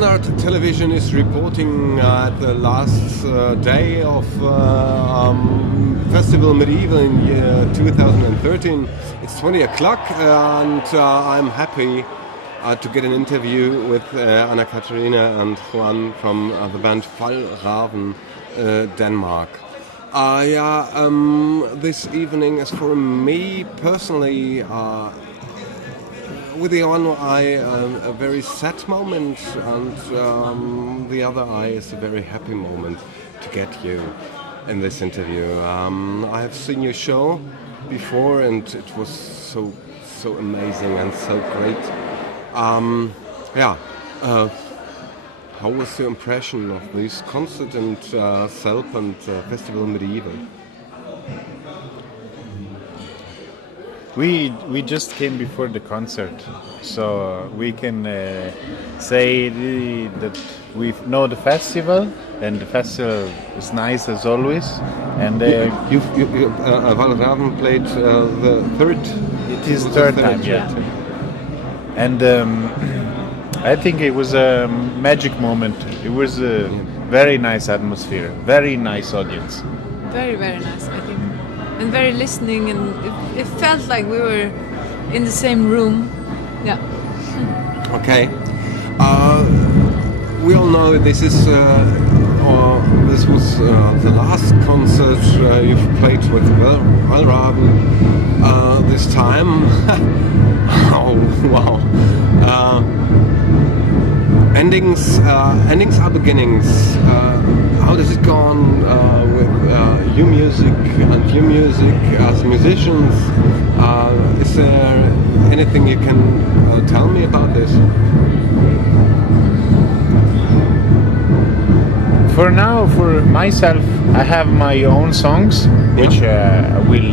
UnArt television is reporting at the last day of Festival Mediaval in 2013. It's 20 o'clock and I'm happy to get an interview with Anna Katarina and Juan from the band Valravn, Denmark. This evening is for me personally with the one eye a very sad moment, and the other eye is a very happy moment to get you in this interview. I have seen your show before, and it was so amazing and so great. How was your impression of this concert and Selb and Festival Mediaval? We just came before the concert, so we can say that we know the festival, and the festival is nice as always. And Valravn played the third. It is third time, yeah. And I think it was a magic moment. It was a very nice atmosphere, very nice audience. Very, very nice, I think. And very listening, and it felt like we were in the same room. Yeah. Okay. We all know this is this was the last concert you've played with Valravn this time. Oh wow. Endings are beginnings. How does it go on with your music and your music as musicians? Is there anything you can tell me about this? For now, for myself, I have my own songs, which I will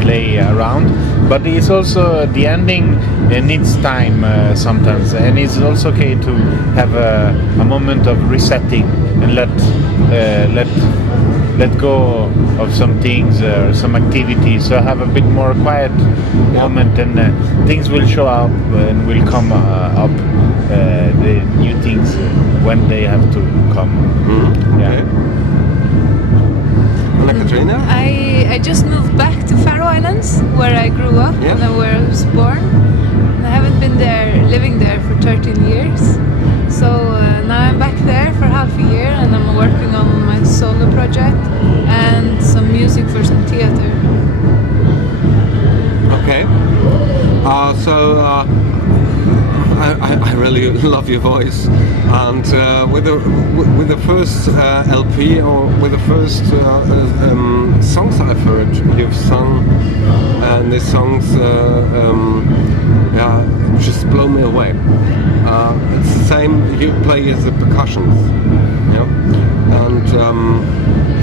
play around. But it's also the ending needs time sometimes, and it's also okay to have a moment of resetting and let go of some things or some activities. So have a bit more quiet moment, and things will show up and will come up. The new things when they have to come. Mm-hmm. Yeah. Okay. Anna Katarina? I just moved back to Faroe Islands, where I grew up and where I was born. And I haven't been living there for 13 years. So now I'm back there for half a year, and I'm working on my solo project and some music for some theater. Okay. I really love your voice, and with the first LP or with the first songs I've heard you've sung, and the songs just blow me away. It's the same you play as the percussions, and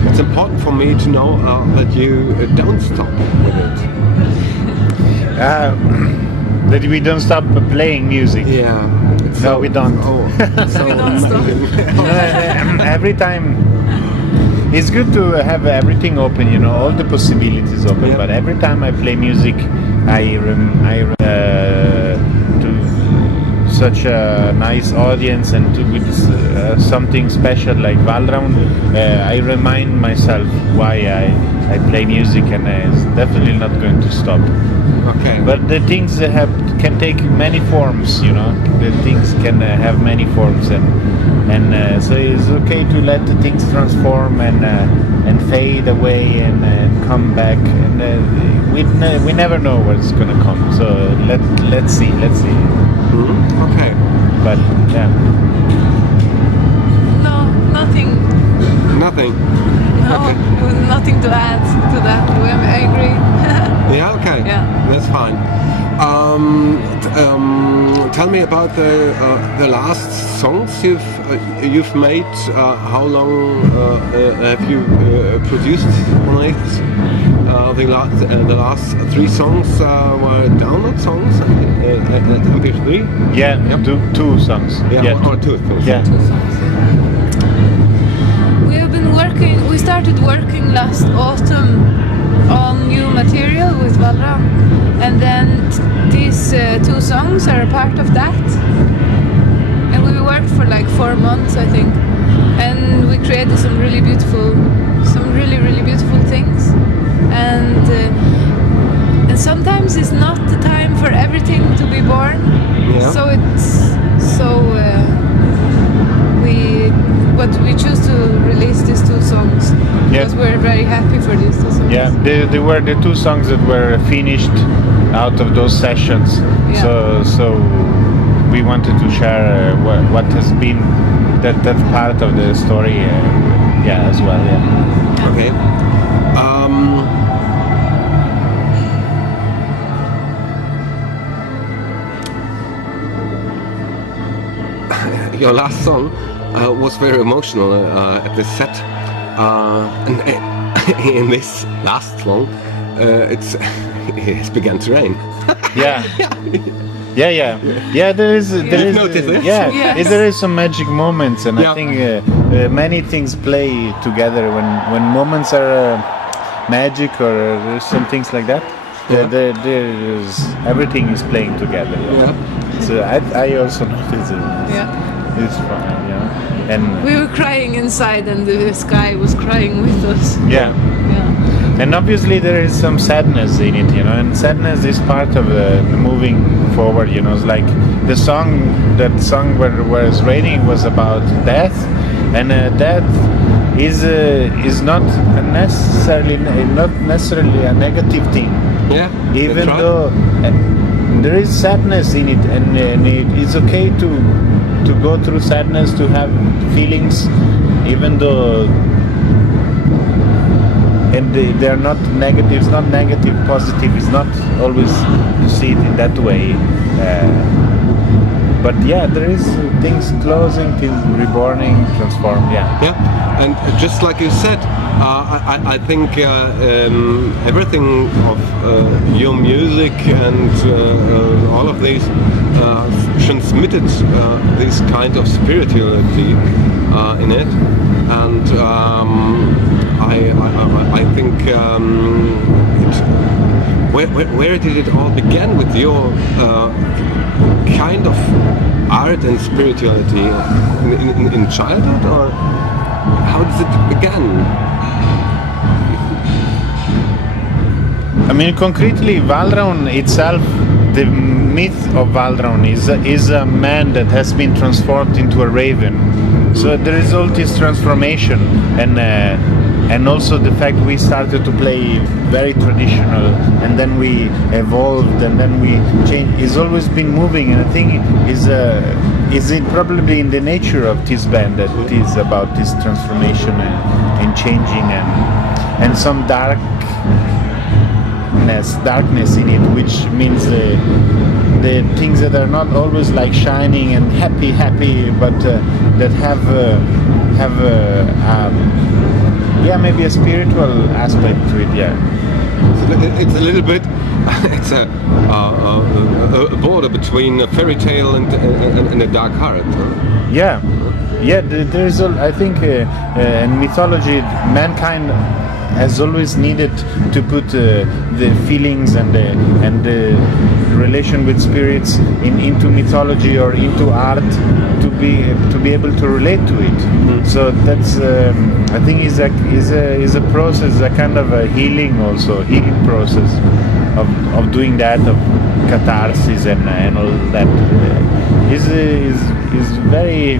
it's important for me to know that you don't stop with it. That we don't stop playing music. Yeah. No, we don't. Oh, so we don't stop. Every time, it's good to have everything open, all the possibilities open. Yeah. But every time I play music, I to such a nice audience and with something special like Valravn, I remind myself why I play music, and it's definitely not going to stop. Okay. But the things can take many forms, The things can have many forms, and so it's okay to let the things transform and fade away and come back. And we never know what's gonna come. So let's see. Mm-hmm. Okay. But yeah. No, nothing. Nothing. No, Okay. nothing to add to that. I agree. Yeah. Okay. Yeah. That's fine. Tell me about the last songs you've made. How long have you produced on it? The last three songs were download songs at MP3. Yeah, yep. Two songs. Yeah, or two songs. Yeah. 2 songs. We have been working. We started working last autumn on new material with Valravn, and then these 2 songs are a part of that. And we were worked for like 4 months, I think, and we created some really beautiful things. And sometimes it's not the time for everything to be born. Yeah. So we choose to release these 2 songs because we're very happy for these 2 songs. Yeah, they were the 2 songs that were finished out of those sessions. Yeah. So we wanted to share what has been that part of the story, as well. Yeah. Okay. Your last song was very emotional at the set, and in this last song, it has begun to rain. Yeah. Yeah. There is. Noticed this? Yes. There is some magic moments, and Yeah. I think many things play together when moments are magic or some things like that. Everything is playing together. Yeah. So I also noticed it. Yeah. It's fine, and We were crying inside, and the sky was crying with us. yeah. Yeah. And obviously there is some sadness in it, and sadness is part of the moving forward, It's like that song where it's raining was about death, and death is not necessarily a negative thing. Yeah. Even that's right. though there is sadness in it, and it's okay to go through sadness, to have feelings, even though. And they are not negative. It's not negative, positive. It's not always to see it in that way. But yeah, there is things closing, things reborning, transform. Yeah, and just like you said, I think everything of your music and all of these transmitted this kind of spirituality in it, and I think where did it all begin with your kind of art and spirituality in childhood, or how does it begin? I mean, concretely, Valravn itself, the myth of Valravn is a man that has been transformed into a raven. So there is all this transformation, and also the fact we started to play very traditional, and then we evolved, and then we changed. It's always been moving, and I think is it probably in the nature of this band that it is about this transformation and changing, and some darkness in it, which means the things that are not always like shining and happy, but that have maybe a spiritual aspect to it. It's a little bit. It's a border between a fairy tale and a dark heart. Huh? There's I think in mythology, mankind has always needed to put the feelings and the relation with spirits into mythology or into art to be able to relate to it. So that's I think is a process, a kind of a healing process of doing that, of catharsis and all that. Is very.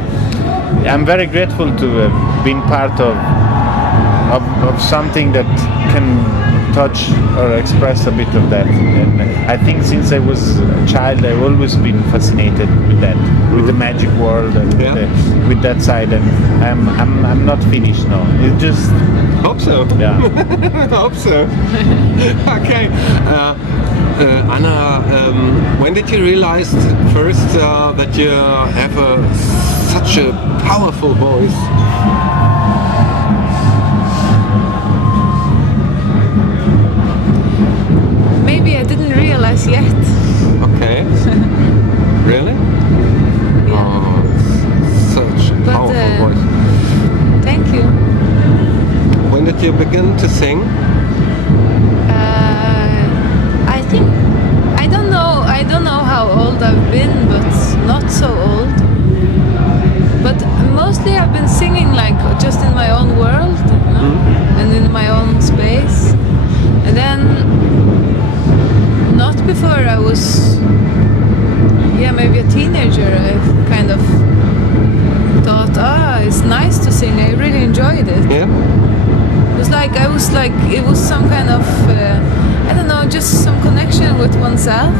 I'm very grateful to have been part of something that can touch or express a bit of that. And I think since I was a child, I've always been fascinated with that, with the magic world and with that side. And I'm not finished now. It just hope so. Yeah. Hope so. Okay. Anna, when did you realize first that you have such a powerful voice? Maybe I didn't realize yet. Okay. Really? Yeah. Oh, such a powerful voice. Thank you. When did you begin to sing? I think I don't know how old I've been, but not so old. But mostly I've been singing like just in my own world, you know, and in my own space. And then, not before I was, maybe a teenager, I kind of thought, it's nice to sing. I really enjoyed it. Yeah. It was some kind of, I don't know, just some connection with oneself.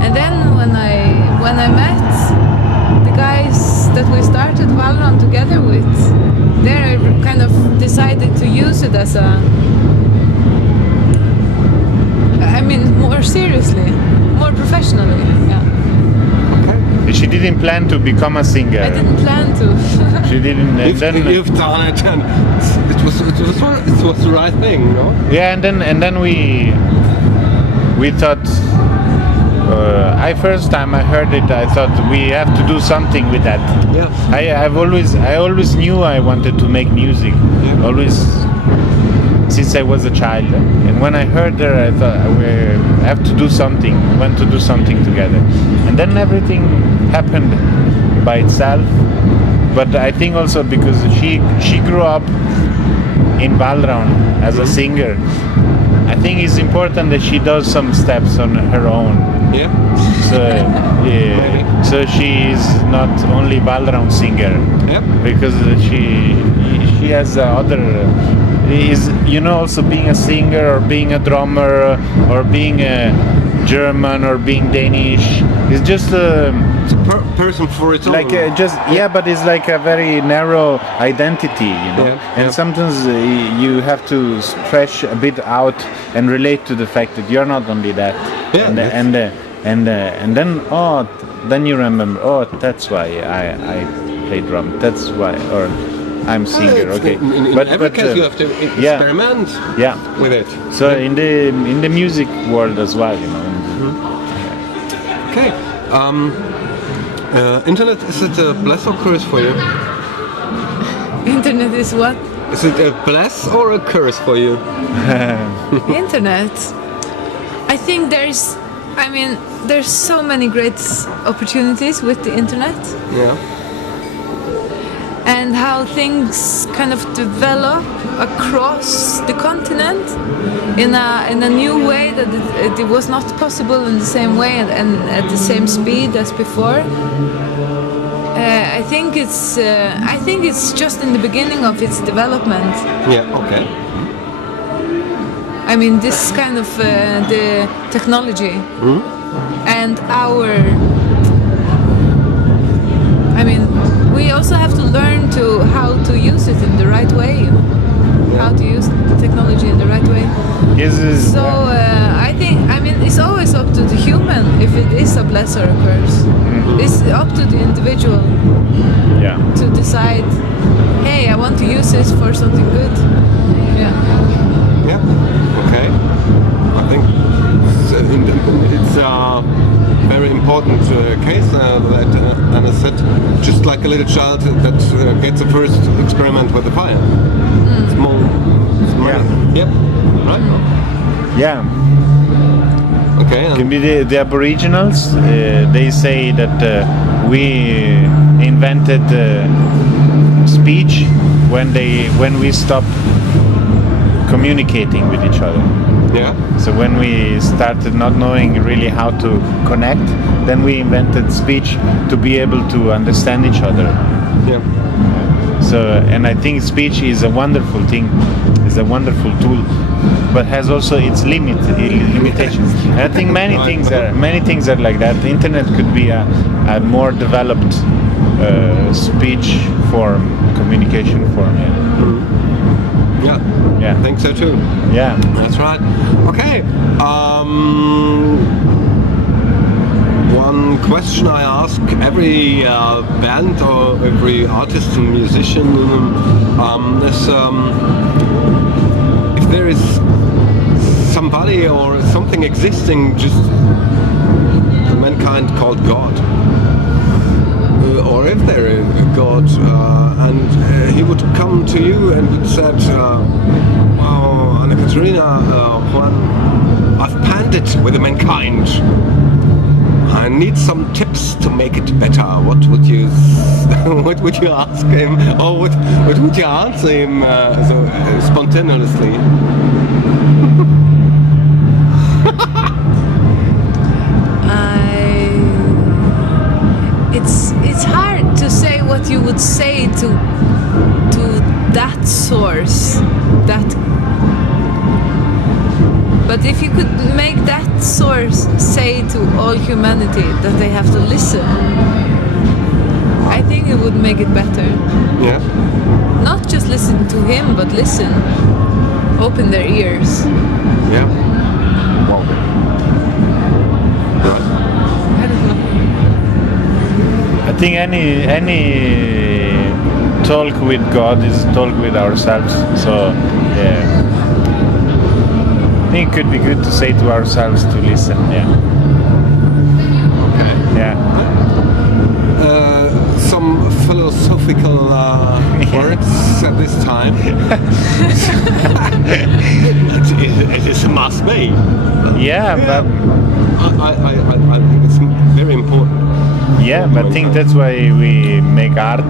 And then when I met the guys that we started Valravn together with, there I kind of decided to use it as more seriously, more professionally. Yeah. She didn't plan to become a singer. I didn't plan to. She didn't. You've done it, and it was the right thing, no? Yeah, and then we thought. First time I heard it, I thought we have to do something with that. Yeah. I always knew I wanted to make music. Yeah. Always, since I was a child. And when I heard her, I thought we have to do something. We want to do something together. And then everything happened by itself. But I think also because she grew up in Valravn as a singer. I think it's important that she does some steps on her own. Yeah. So she is not only Valravn singer. Yep. Because she has other is also being a singer or being a drummer or being a German or being Danish. It's just it's a person for its own. But it's like a very narrow identity, And sometimes you have to stretch a bit out and relate to the fact that you're not only that. Yeah. And then you remember, that's why I play drum. That's why, or I'm singer. Okay. In every case, you have to experiment with it. So in the music world as well, Okay. Internet, is it a bless or curse for you? Internet is what? Is it a bless or a curse for you? Internet. I think there's so many great opportunities with the internet. Yeah. And how things kind of develop across the continent in a new way that it was not possible in the same way and at the same speed as before. I think it's just in the beginning of its development. Yeah. Okay. This kind of the technology and we also have to learn how to use it in the right way, how to use technology in the right way. I think it's always up to the human if it is a bless or a curse. It's up to the individual to decide, hey, I want to use this for something good. Yeah. Okay. I think it's a very important case that Anna said, just like a little child that gets a first experiment with the fire. Small. Yep. Right. Yeah. Okay. Can be the Aboriginals. They say that we invented speech when we stopped communicating with each other. Yeah. So when we started not knowing really how to connect, then we invented speech to be able to understand each other. Yeah. So, and I think speech is a wonderful thing, is a wonderful tool, but has also its limitations. And I think many things are like that. The internet could be a more developed speech form, communication form. Yeah, I think so too. Yeah, that's right. Okay. One question I ask every band or every artist and musician is if there is somebody or something existing, just the mankind called God, or if there is a God, and he would come to you and would said, "Wow, Anna Katarina, Juan, I've planned it with the mankind. I need some tips to make it better. What would you what would you ask him, or what would you answer him spontaneously? It's hard to say what you would say to that source. But if you could make that source say to all humanity that they have to listen, I think it would make it better. Yeah. Not just listen to him, but listen. Open their ears. Yeah. Wow. I don't know. I think any talk with God is talk with ourselves. So yeah, I think it could be good to say to ourselves to listen. Yeah. Okay. Yeah. Some philosophical words at this time. It is a must be. Yeah, but I think it's very important. yeah, but I think that's why we make art.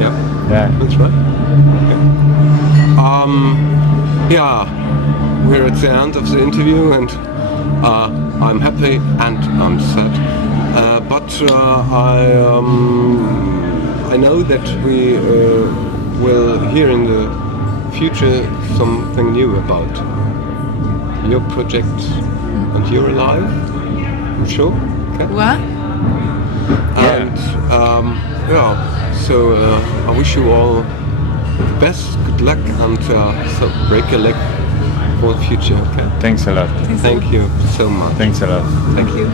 Yeah. Yeah. That's right. Yeah, we're at the end of the interview, and I'm happy and I'm sad. But I know that we will hear in the future something new about your project and your life. I'm sure. Okay. What? And yeah, so I wish you all the best, good luck, and so break a leg for the future. Okay. Thanks a lot. Thank you so much. Thanks a lot. Thank you.